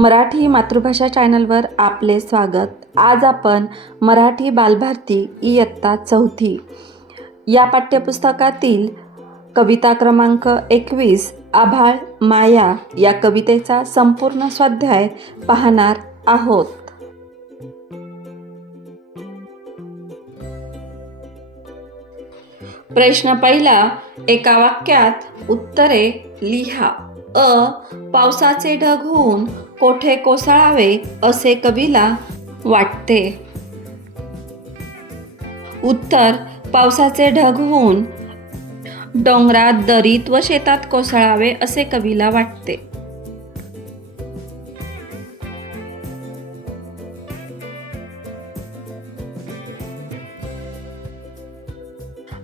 मराठी मातृभाषा चॅनलवर आपले स्वागत। आज आपण मराठी बालभारती इयत्ता 4 या पाठ्यपुस्तकातील कविता क्रमांक 21 आभाळ माया या कवितेचा संपूर्ण स्वाध्याय पाहणार आहोत। प्रश्न पहिला, एका वाक्यात उत्तरे लिहा। पावसाचे ढग होऊन कोठे कोसळावे असे कवीला वाटते। उत्तर, पावसाचे ढग होऊन डोंगरात, दरीत व शेतात कोसळावे असे कवीला वाटते।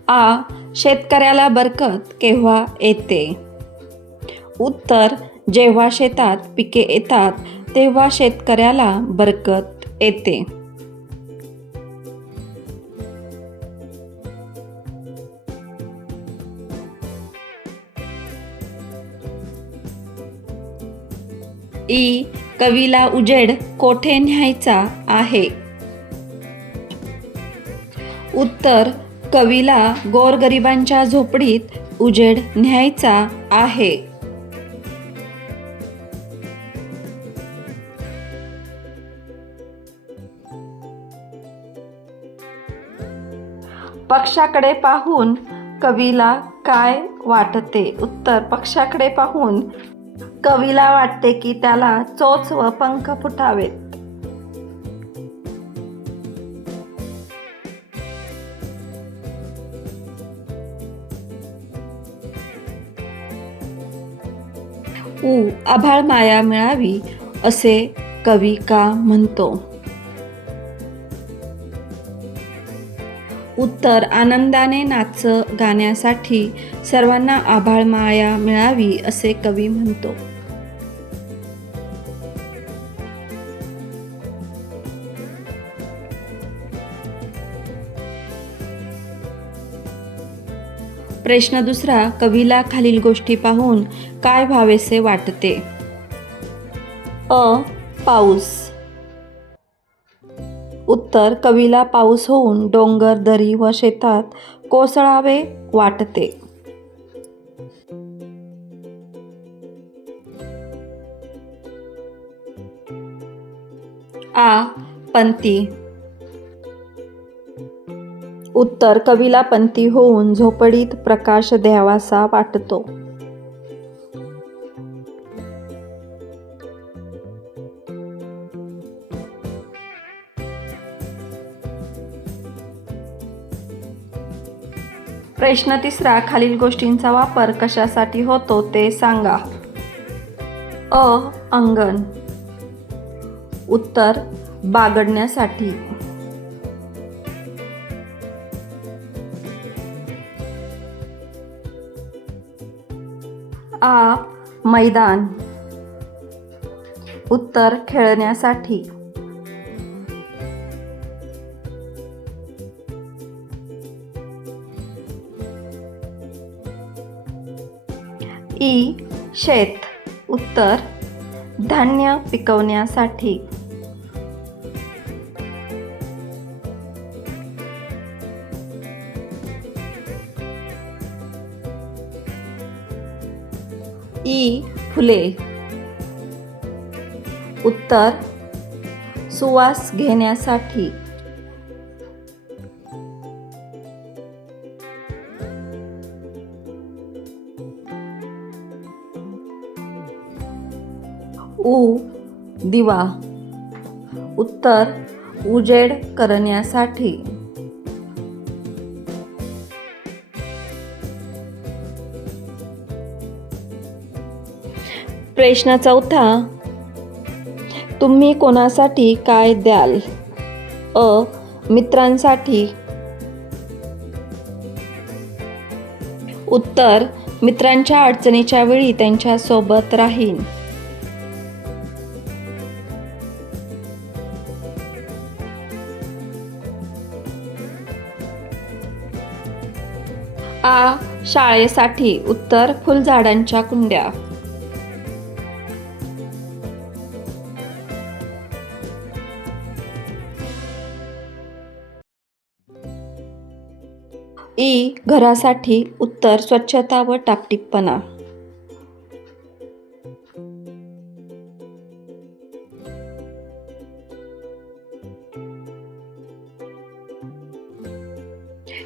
आ, शेतकऱ्याला बरकत केव्हा येते? उत्तर, जेव्हा शेतात पिके येतात तेव्हा शेतकऱ्याला बरकत येते। ई, कवीला उजेड कोठे न्यायचा आहे? उत्तर, कवीला गोरगरिबांच्या झोपडीत उजेड न्यायचा आहे। पक्षाकडे पाहून कवीला काय वाटते? उत्तर, पक्षाकडे पाहून कवीला वाटते की त्याला चोच व पंख फुटावेत। आभाळ माया मिळावी असे कवी का म्हणतो? उत्तर, आनंदाने नाच गाण्यासाठी सर्वांना आभाळ माया मिळावी असे कवी म्हणतो। प्रश्न दुसरा, कवीला खालील गोष्टी पाहून काय व्हावेसे वाटते? पाऊस। उत्तर, कवीला पाऊस होऊन डोंगर, दरी व शेतात कोसळावे वाटते। आ, पंती। उत्तर, कवीला पंती होऊन झोपडीत प्रकाश द्यावासा वाटतो। प्रश्न तिसरा, खालील गोष्टींचा वापर कशासाठी होतो ते सांगा? अंगण। उत्तर, बागडण्यासाठी। आ, मैदान। उत्तर, खेळण्यासाठी। ई, शेत। उत्तर, धान्य पिकवण्यासाठी। ई, फुले। उत्तर, सुवास घेण्यासाठी। उ, दिवा। उत्तर, उजेड करण्यासाठी। प्रश्न चौथा, तुम्ही कोणासाठी काय द्याल? मित्रांसाठी। उत्तर, मित्रांच्या अडचणीच्या वेळी त्यांच्या सोबत राहीन। आ, शाळेसाठी। उत्तर, फुलझाडांच्या कुंड्या। ई घरासाठी उत्तर स्वच्छता व टापटीपपणा.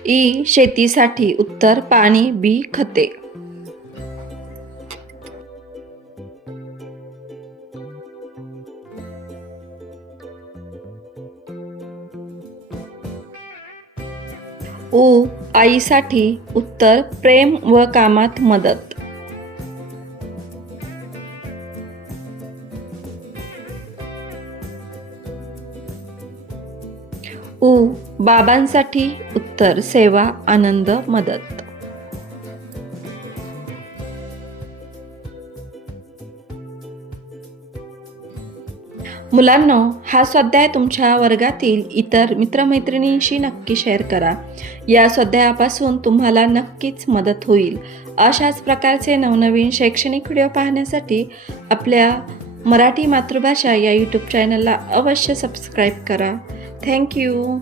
ई शेतीसाठी उत्तर पाणी बी खते. उ आईसाठी उत्तर प्रेम व कामात मदत. उ बाबांसाठी उत्तर सेवा आनंद मदत. मुलांनो, हा स्वाध्याय तुमच्या वर्गातील इतर मित्रमैत्रिणींशी नक्की शेअर करा. या स्वाध्यायापासून तुम्हाला नक्कीच मदत होईल. अशाच प्रकारचे नवनवीन शैक्षणिक व्हिडिओ पाहण्यासाठी आपल्या मराठी मातृभाषा या यूट्यूब चॅनलला अवश्य सबस्क्राईब करा. थँक्यू.